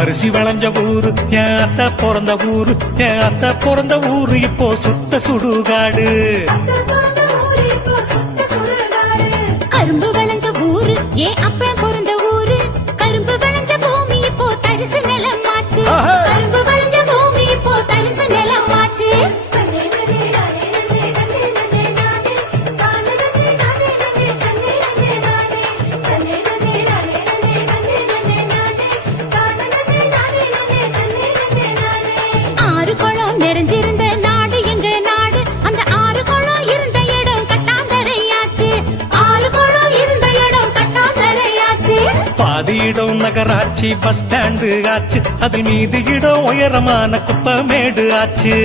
அரிசி வளைஞ்ச ஊரு என் அத்த பிறந்த ஊரு, என் அத்த பிறந்த ஊரு இப்போ சுத்த சுடுகாடு. கரும்பு விளைஞ்ச ஊரு ஏன் அப்ப பிறந்த ஊரு, கரும்பு விளைஞ்ச பூமி இப்போ தரிசு நிலமாச்சு, கரும்பு விளைஞ்ச பூமி இப்போ தரிசு நிலமாச்சு. ஆறு குளம் நிறைஞ்சிருந்த நாடு எங்க நாடு, அந்த ஆறு குளம் இருந்த இடம் கட்டாந்தரையாச்சு, ஆறு குளம் இருந்த இடம் கட்டாந்தரையாச்சு. பாதி இடம் நகராட்சி பஸ் ஸ்டாண்டு ஆச்சு, அதில் மீதி இடம் உயரமான குப்பமேடு ஆச்சு.